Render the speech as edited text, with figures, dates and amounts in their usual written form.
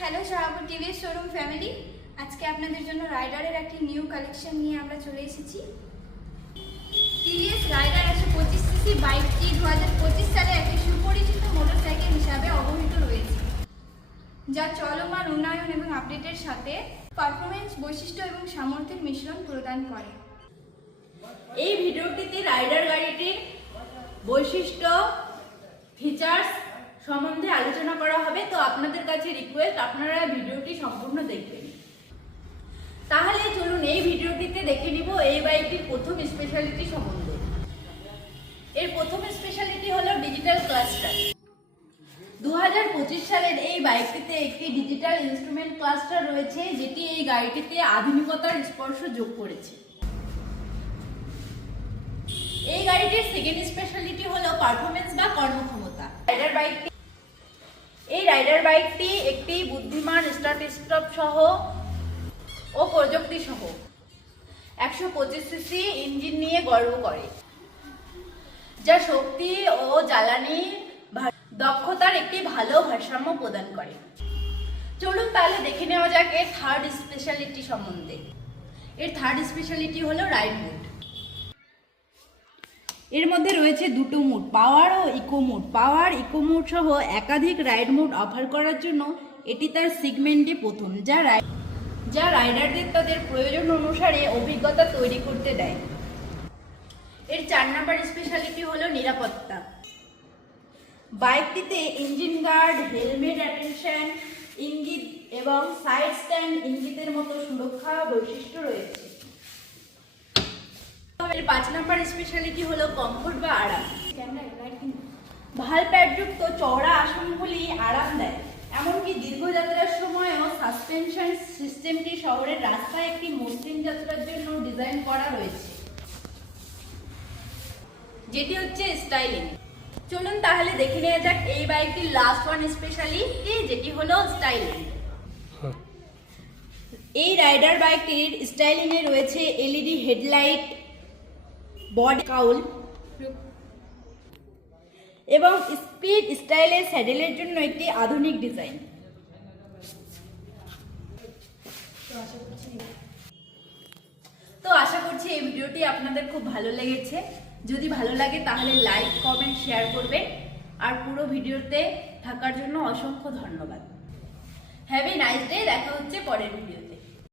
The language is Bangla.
Hello Shahabur TVS showroom family, আজকে আপনাদের জন্য রাইডারের একটি নিউ কালেকশন নিয়ে আমরা চলে এসেছি। টিভিএস রাইডার 125cc বাইকটি 2025 সালে একটি সুপরিচিত মোটরসাইকেল হিসাবে অবহিত রয়েছে, যা চলমান উন্নয়ন এবং আপডেটের সাথে পারফরমেন্স, বৈশিষ্ট্য এবং সামর্থ্যের মিশ্রণ প্রদান করে। এই ভিডিওটিতে রাইডার গাড়িটির বৈশিষ্ট্য, ফিচার্স সম্বন্ধে আলোচনা করা হবে। তো আপনাদের কাছে রিকোয়েস্ট, আপনারা ভিডিওটি সম্পূর্ণ দেখবেন। তাহলে চলুন এই ভিডিওটিতে দেখে নিব এই বাইকটির প্রথম স্পেশালিটি সম্বন্ধে। এর প্রথম স্পেশালিটি হলো ডিজিটাল ক্লাস্টার। 2025 সালের এই বাইকটিতে একটি ডিজিটাল ইনস্ট্রুমেন্ট ক্লাস্টার রয়েছে, যেটি এই গাড়িটিতে আধুনিকতার স্পর্শ যোগ করেছে। এই গাড়িটির সেকেন্ড স্পেশালিটি হলো পারফরমেন্স বা কর্মক্ষমতা। এই রাইডার বাইকটি একটি বুদ্ধিমান স্টার্ট স্টপ সহ ও প্রযুক্তি সহ 125cc ইঞ্জিন নিয়ে গর্ব করে, যা শক্তি ও জ্বালানি দক্ষতার একটি ভালো ভারসাম্য প্রদান করে। চলুন তাহলে দেখে নেওয়া যাক এর থার্ড স্পেশালিটি সম্বন্ধে। এর থার্ড স্পেশালিটি হলো রাইড মোড। এর মধ্যে রয়েছে দুটো মোড, পাওয়ার ও ইকো মোড। পাওয়ার, ইকো মোড সহ একাধিক রাইড মোড অফার করার জন্য এটি তার সেগমেন্টে প্রথম, যা রাইডারদের তাদের প্রয়োজন অনুসারে অভিজ্ঞতা তৈরি করতে দেয়। এর 4 নম্বর স্পেশালিটি হলো নিরাপত্তা। বাইকটিতে ইঞ্জিন গার্ড, হেলমেট অ্যাটেনশন ইঙ্গিত এবং সাইড স্ট্যান্ড ইঙ্গিতের মতো সুরক্ষা বৈশিষ্ট্য রয়েছে। এর 5 নম্বর স্পেশালিটি হলো কমফোর্ট বা আরাম। ভাল প্যাডযুক্ত চওড়া আসনগুলি আরাম দেয়, এমনকি দীর্ঘযাত্রার সময়ও সাসপেনশন সিস্টেমটি শহরের রাস্তায় একটি মসৃণ যাত্রার জন্য ডিজাইন করা রয়েছে, যেটি হচ্ছে স্টাইলিং। চলুন তাহলে দেখে নেওয়া যাক এই বাইকটির লাস্ট ওয়ান স্পেশালিটি, যেটি হলো স্টাইলিং। এই রাইডার বাইকটির স্টাইলিং এ রয়েছে এলইডি হেডলাইট, বডি কাউল এবং স্পিড স্টাইলের স্যাডেলের জন্য একটি আধুনিক ডিজাইন। তো আশা করছি এই ভিডিওটি আপনাদের খুব ভালো লেগেছে। যদি ভালো লাগে তাহলে লাইক, কমেন্ট, শেয়ার করবেন। আর পুরো ভিডিওতে থাকার জন্য অসংখ্য ধন্যবাদ। Have a nice day. দেখা হচ্ছে পরের ভিডিও।